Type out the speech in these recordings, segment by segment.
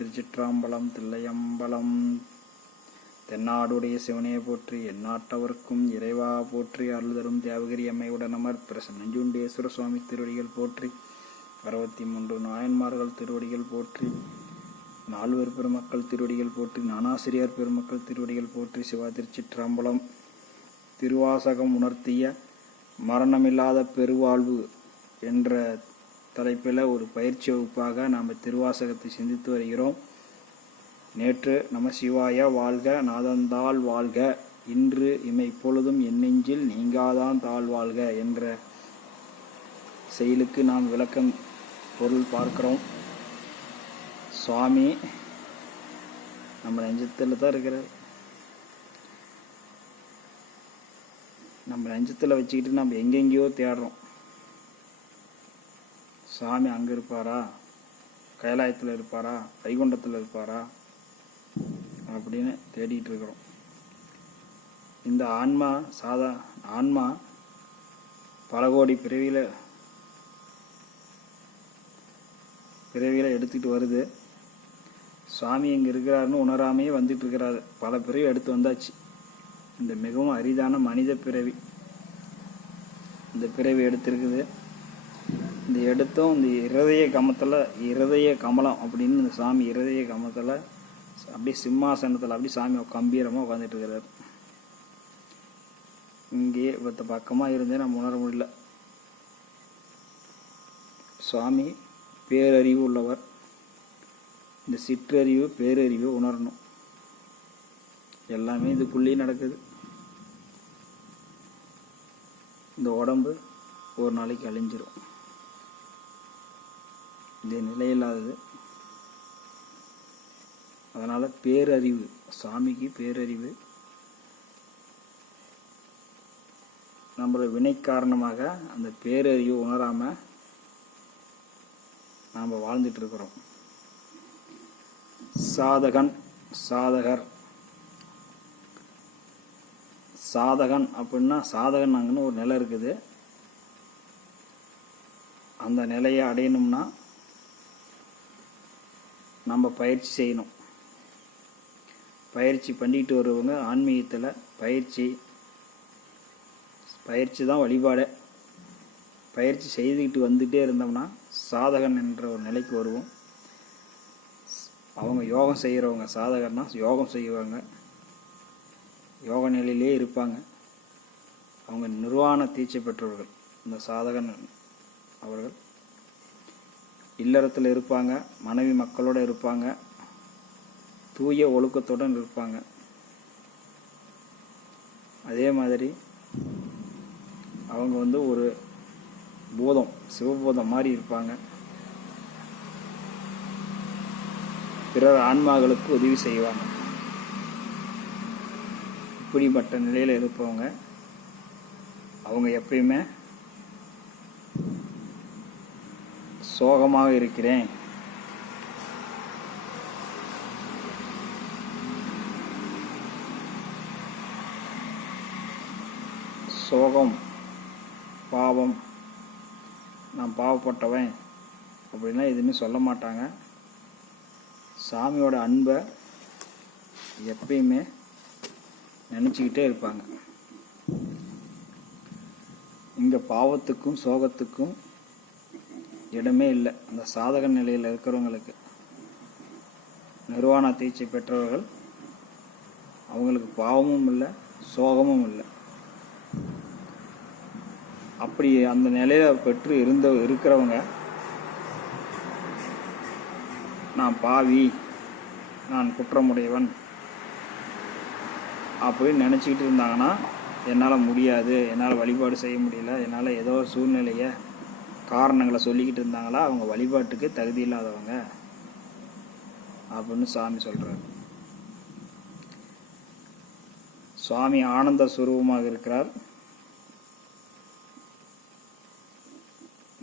திருச்சிற்றம்பலம். தில்லையம்பலம். தென்னாடுடைய சிவனே போற்றி, எந்நாட்டவர்க்கும் இறைவா போற்றி. அருள் தரும் தேவகிரி அம்மையுடனமர் பிரசன்னஞ்சுண்டேஸ்வர சுவாமி திருவடிகள் போற்றி. 63 நாயன்மார்கள் திருவடிகள் போற்றி. 4 பெருமக்கள் திருவடிகள் போற்றி. ஞானாசிரியர் பெருமக்கள் திருவடிகள் போற்றி. சிவா திருச்சிற்றம்பலம். திருவாசகம் உணர்த்திய மரணமில்லாத பெருவாழ்வு என்ற தலைப்பில் ஒரு பயிற்சி வகுப்பாக நாம் திருவாசகத்தை சிந்தித்து வருகிறோம். நேற்று நம சிவாய வாழ்க நாதந்தாள் வாழ்க, இன்று இமைப்பொழுதும் என் நெஞ்சில் நீங்காதான் தாழ் வாழ்க என்ற செயலுக்கு நாம் விளக்கம் பொருள் பார்க்கிறோம். சுவாமி நம்ம நெஞ்சத்தில் தான் இருக்கிறார். நம்ம நெஞ்சத்தில் வச்சுக்கிட்டு நம்ம எங்கெங்கேயோ தேடுறோம். சாமி அங்கே இருப்பாரா, கைலாயத்தில் இருப்பாரா, வைகுண்டத்தில் இருப்பாரா அப்படின்னு தேடிட்டு இருக்கிறோம். இந்த ஆன்மா பல கோடி பிறவியில் எடுத்துக்கிட்டு வருது. சுவாமி இங்கே இருக்கிறாருன்னு உணராமையே வந்துட்டு இருக்கிறாரு. பல பிறவி எடுத்து வந்தாச்சு. இந்த மிகவும் அரிதான மனித பிறவி இந்த பிறவி எடுத்திருக்குது. இந்த எடுத்தும் இந்த இருதய கமலம் அப்படின்னு இந்த சாமி இருதய கமலத்தில் அப்படியே சிம்மாசனத்தில் அப்படியே சாமி கம்பீரமாக உட்காந்துட்டு இருக்கிறார். இங்கே இவத்த பக்கமாக இருந்தே நம்ம உணர முடியல. சுவாமி பேரறிவு உள்ளவர். இந்த சிற்றறிவு பேரறிவு உணரணும். எல்லாமே இதுக்குள்ளேயே நடக்குது. இந்த உடம்பு ஒரு நாளைக்கு அழிஞ்சிரும். இது நிலையில்லாதது. அதனால் பேரறிவு, சாமிக்கு பேரறிவு. நம்மளோட வினை காரணமாக அந்த பேரறிவு உணராமல் நாம் வாழ்ந்துட்டு இருக்கிறோம். சாதகன் அப்படின்னா சாதகனாங்கன்னு ஒரு நிலை இருக்குது. அந்த நிலையை அடையணும்னா நம்ம பயிற்சி செய்யணும். பயிற்சி பண்ணிட்டு வருவங்க ஆன்மீகத்தில் பயிற்சி தான் வழிபாடு. பயிற்சி செய்துக்கிட்டு வந்துகிட்டே இருந்தோம்னா சாதகன் என்ற ஒரு நிலைக்கு வருவோம். அவங்க யோகம் செய்கிறவங்க சாதகர்னா யோகம் செய்வாங்க, யோக நிலையிலே இருப்பாங்க. அவங்க நிர்வாண தீட்சை பெற்றவர்கள். இந்த சாதகன் அவர்கள் இல்லறத்தில் இருப்பாங்க, மனைவி மக்களோடு இருப்பாங்க, தூய ஒழுக்கத்துடன் இருப்பாங்க. அதே மாதிரி அவங்க ஒரு பூதம், சிவபூதம் மாதிரி இருப்பாங்க. பிறர் ஆன்மாக்களுக்கு உதவி செய்வாங்க. இப்படிப்பட்ட நிலையில் இருப்பவங்க அவங்க எப்பயுமே சோகமாக இருக்கிறேன், சோகம், பாவம், நான் பாவப்பட்டவன் அப்படின்லாம் எதுவுமே சொல்ல மாட்டாங்க. சாமியோட அன்பை எப்பயுமே நினச்சிக்கிட்டே இருப்பாங்க. இங்கே பாவத்துக்கும் சோகத்துக்கும் இடமே இல்லை. அந்த சாதக நிலையில் இருக்கிறவங்களுக்கு, நிர்வாண தீட்சை பெற்றவர்கள், அவங்களுக்கு பாவமும் இல்லை, சோகமும் இல்லை. அப்படி அந்த நிலையில் பெற்று இருக்கிறவங்க நான் பாவி, நான் குற்றமுடையவன் அப்படின்னு நினச்சிக்கிட்டு இருந்தாங்கன்னா என்னால் முடியாது, என்னால் வழிபாடு செய்ய முடியல, என்னால் ஏதோ ஒரு சூழ்நிலையை காரணங்களை சொல்லிக்கிட்டு இருந்தாங்களா அவங்க வழிபாட்டுக்கு தகுதி இல்லாதவங்க அப்படின்னு சாமி சொல்கிறார். சுவாமி ஆனந்த சுரூபமாக இருக்கிறார்.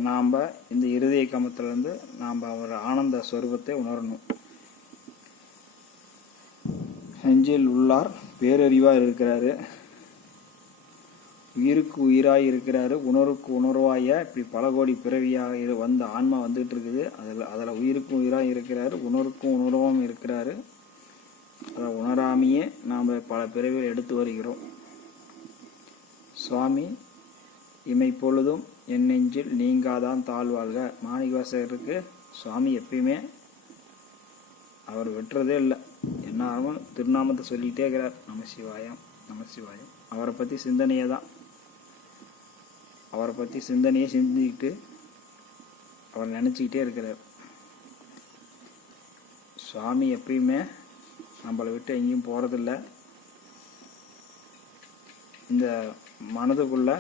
நாம் இந்த இருதய கமத்திலிருந்து நாம் அவர் ஆனந்த ஸ்வரூபத்தை உணரணும். நெஞ்சில் உள்ளார் பேரறிவாக இருக்கிறாரு. உயிருக்கு உயிராக இருக்கிறாரு, உணர்வுக்கு உணர்வாய இப்படி பல கோடி பிறவியாக வந்த ஆன்மா வந்துகிட்டு இருக்குது. அதில் உயிருக்கும் உயிராக இருக்கிறாரு, உணர்வுக்கும் உணர்வாகவும் இருக்கிறாரு. அதை உணராமையே நாம் பல பிறவிகள் எடுத்து வருகிறோம். சுவாமி இமைப்பொழுதும் என் நெஞ்சில் நீங்காதான் தாழ்வாழ்க. மாணிக்கவாசகருக்கு சுவாமி எப்பயுமே அவர் வெட்டுறதே இல்லை. என்ன ஆகும் திருநாமத்தை சொல்லிகிட்டே இருக்கிறார், நமசிவாயம் நமசிவாயம். அவரை பற்றி சிந்தனையே தான், அவரை பற்றி சிந்தனையை சிந்திக்கிட்டு அவர் நினச்சிக்கிட்டே இருக்கிறார். சுவாமி எப்பயுமே நம்மளை விட்டு எங்கேயும் போகிறதில்ல. இந்த மனதுக்குள்ள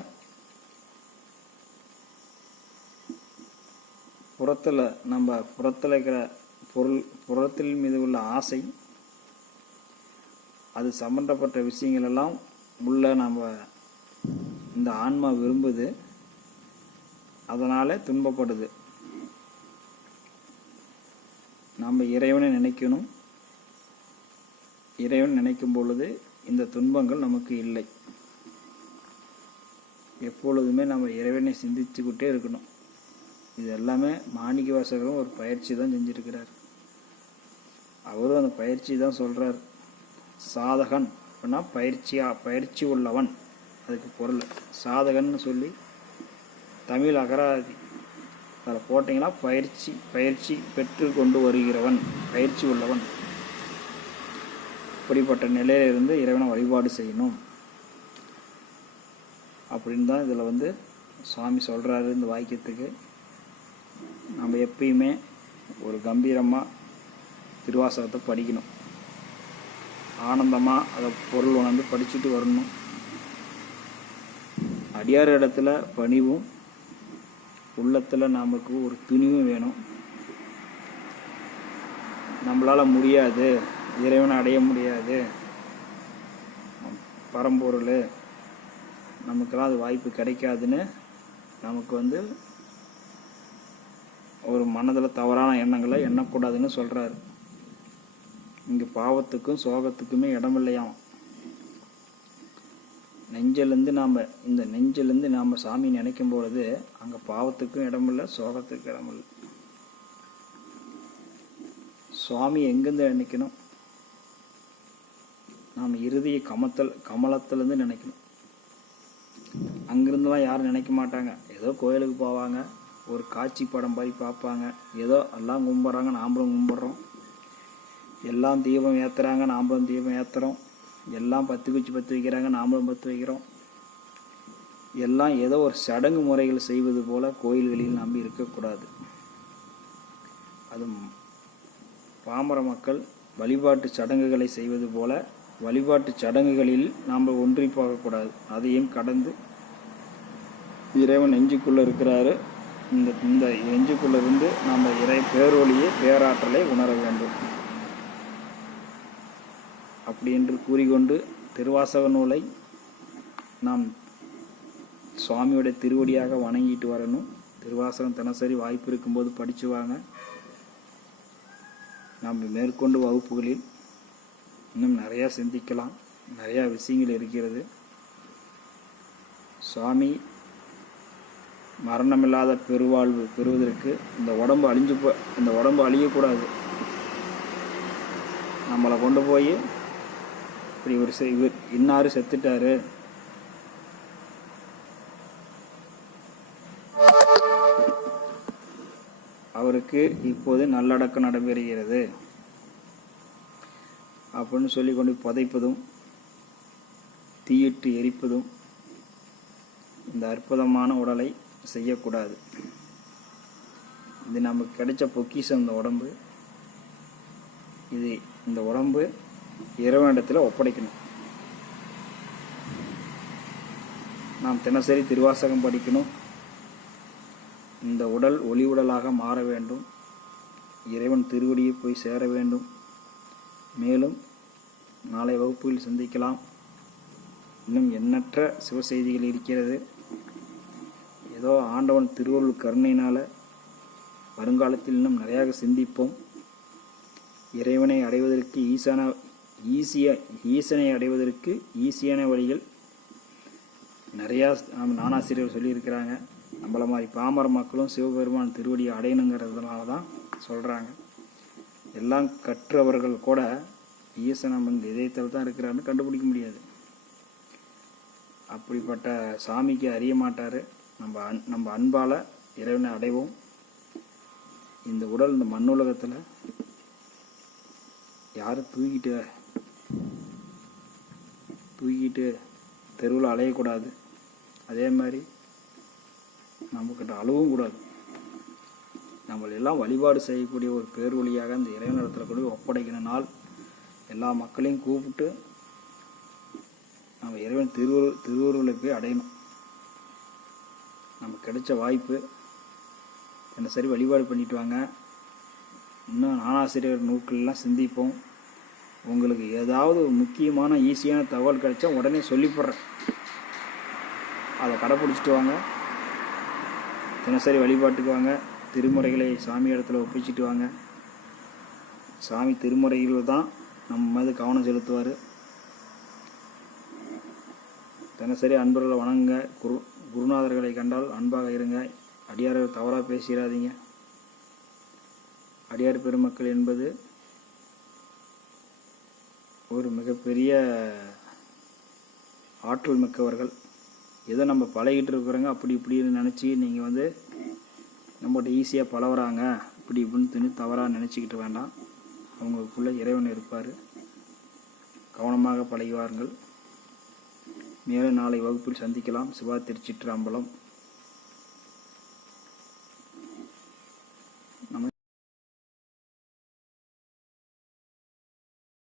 புறத்தில் இருக்கிற புறத்தில் மீது உள்ள ஆசை, அது சம்பந்தப்பட்ட விஷயங்கள் எல்லாம் உள்ள நம்ம இந்த ஆன்மா விரும்புது, அதனால துன்பப்படுது. நம்ம இறைவனை நினைக்கணும். இறைவன் நினைக்கும் பொழுது இந்த துன்பங்கள் நமக்கு இல்லை. எப்பொழுதுமே நம்ம இறைவனை சிந்திச்சுக்கிட்டே இருக்கணும். இது எல்லாமே மாணிக்கவாசகரும் ஒரு பயிற்சி தான் செஞ்சிருக்கிறார். அவரும் அந்த பயிற்சி தான் சொல்கிறார். சாதகன் அப்படின்னா பயிற்சி உள்ளவன், அதுக்கு பொருள் சாதகன்னு சொல்லி தமிழ் அகராதி அதில் போட்டிங்கன்னா பயிற்சி பெற்று கொண்டு வருகிறவன், பயிற்சி உள்ளவன். இப்படிப்பட்ட நிலையிலிருந்து இறைவனை வழிபாடு செய்யணும் அப்படின்னு தான் இதில் சுவாமி சொல்கிறாரு. இந்த வாக்கியத்துக்கு நம்ம எப்பயுமே ஒரு கம்பீரமாக திருவாசகத்தை படிக்கணும், ஆனந்தமாக அதை பொருள் உணர்ந்து படிச்சுட்டு வரணும். அடியார் இடத்துல பணிவும், உள்ளத்தில் நமக்கு ஒரு துணிவும் வேணும். நம்மளால் முடியாது, இறைவனை அடைய முடியாது, பரம்பொருள் நமக்கெல்லாம் அது வாய்ப்பு கிடைக்காதுன்னு நமக்கு ஒரு மனதில் தவறான எண்ணங்களை எண்ணக்கூடாதுன்னு சொல்கிறாரு. இங்கே பாவத்துக்கும் சோகத்துக்குமே இடமில்லையாம். நெஞ்சிலேருந்து நாம் சாமி நினைக்கும் பொழுது அங்கே பாவத்துக்கும் இடமில்லை, சோகத்துக்கும் இடமில்லை. சுவாமி எங்கேருந்து நினைக்கணும்? நாம் இறுதியை கமலத்திலேருந்து நினைக்கணும். அங்கிருந்துலாம் யாரும் நினைக்க மாட்டாங்க. ஏதோ கோயிலுக்கு போவாங்க, ஒரு காட்சி படம் மாதிரி பார்ப்பாங்க, ஏதோ எல்லாம் கும்பிட்றாங்க, நாம்பளும் கும்பிட்றோம். எல்லாம் தீபம் ஏற்றுறாங்க, நாம்பளும் தீபம் ஏற்றுறோம். எல்லாம் பத்து குச்சி பற்று வைக்கிறாங்க, நாம்பளும் பற்று வைக்கிறோம். எல்லாம் ஏதோ ஒரு சடங்கு முறைகள் செய்வது போல கோயில்களில் நம்பி இருக்கக்கூடாது. அது பாமர மக்கள் வழிபாட்டு சடங்குகளை செய்வது போல வழிபாட்டு சடங்குகளில் நாம் ஒன்றி போகக்கூடாது. அதையும் கடந்து இறைவன் நெஞ்சுக்குள்ளே இருக்கிறாரு. இந்த நெஞ்சுக்குள்ளே இருந்து நாம் பேரொழியை பேராற்றலை உணர வேண்டும். அப்படி என்று கூறிக்கொண்டு திருவாசக நூலை நாம் சுவாமியோட திருவடியாக வணங்கிட்டு வரணும். திருவாசகம் தினசரி வாய்ப்பு இருக்கும்போது படித்து வாங்க. நாம் மேற்கொண்டு வகுப்புகளில் இன்னும் நிறையா சிந்திக்கலாம், நிறையா விஷயங்கள் இருக்கிறது. சுவாமி மரணமில்லாத பெருவாழ்வு பெறுவதற்கு இந்த உடம்பு அழியக்கூடாது. நம்மளை கொண்டு போய் இப்படி இவர் இன்னாரு செத்துட்டாரு, அவருக்கு இப்போது நல்லடக்கம் நடைபெறுகிறது அப்படின்னு சொல்லி கொண்டு புதைப்பதும் தீயிட்டு எரிப்பதும் இந்த அற்புதமான உடலை செய்யக்கூடாது. இது நமக்கு கிடைச்ச பொக்கிஷம். இந்த உடம்பு இறைவனிடத்தில் ஒப்படைக்கணும். நாம் தினசரி திருவாசகம் படிக்கணும். இந்த உடல் ஒளி உடலாக மாற வேண்டும். இறைவன் திருவடியை போய் சேர வேண்டும். மேலும் நாளை வகுப்புகளில் சந்திக்கலாம். இன்னும் எண்ணற்ற சிவசெய்திகள் இருக்கிறது. ஏதோ ஆண்டவன் திருவருள் கருணையினால் வருங்காலத்தில் இன்னும் நிறையாக சிந்திப்போம். இறைவனை அடைவதற்கு ஈசனை அடைவதற்கு ஈஸியான வழிகள் நிறையா ஞானாசிரியர் சொல்லியிருக்கிறாங்க. நம்மள மாதிரி பாமர மக்களும் சிவபெருமான் திருவடியை அடையணுங்கிறதுனால தான் சொல்கிறாங்க. எல்லாம் கற்றவர்கள் கூட ஈசன் நம்ம இதயத்தில் தான் இருக்கிறாருன்னு கண்டுபிடிக்க முடியாது. அப்படிப்பட்ட சாமிக்கு அறிய மாட்டார். நம்ம அன்பால் இறைவனை அடைவோம். இந்த உடல் இந்த மண்ணுலகத்தில் யாரும் தூக்கிட்டு தெருவில் அலையக்கூடாது. அதே மாதிரி நம்மக்கிட்ட அழவும் கூடாது. நம்மளெல்லாம் வழிபாடு செய்யக்கூடிய ஒரு பேர்வழியாக அந்த இறைவனிடத்தில் கூட ஒப்படைக்கிற நாள் எல்லா மக்களையும் கூப்பிட்டு நம்ம இறைவன் திருவருளை போய் அடையணும். நமக்கு கிடைச்ச வாய்ப்பு. என்ன சரி வழிபாடு பண்ணிட்டு வாங்க. இன்னும் ஞானாசிரியர் நூல்கள்லாம் சிந்திப்போம். உங்களுக்கு ஏதாவது முக்கியமான ஈஸியான தகவல் கிடைச்சா உடனே சொல்லிப்படுறேன். அதை கடைப்பிடிச்சிட்டு வாங்க. தினசரி வழிபாட்டுக்கு வாங்க. திருமுறைகளை சாமி இடத்துல ஒப்பிச்சிட்டு வாங்க. சாமி திருமுறைகள் தான் நம்ம மீது கவனம் செலுத்துவார். தினசரி அன்பர்களை வணங்குங்க. குருநாதர்களை கண்டால் அன்பாக இருங்க. அடியார்கள் தவறாக பேசிடாதீங்க. அடியார் பெருமக்கள் என்பது ஒரு மிகப்பெரிய ஆற்றல் மிக்கவர்கள். ஏதோ நம்ம பழகிட்டு இருக்கிறோங்க அப்படி இப்படின்னு நினச்சி நீங்கள் நம்மகிட்ட ஈஸியாக பழகுறாங்க இப்படி இப்படின்னு தவறாக நினச்சிக்கிட்டு வேண்டாம். அவங்களுக்குள்ளே இறைவன் இருப்பார். கவனமாக பழகுவார்கள். மேலும் நாளை வகுப்பில் சந்திக்கலாம். சிவா திருச்சிற்றம்பலம்.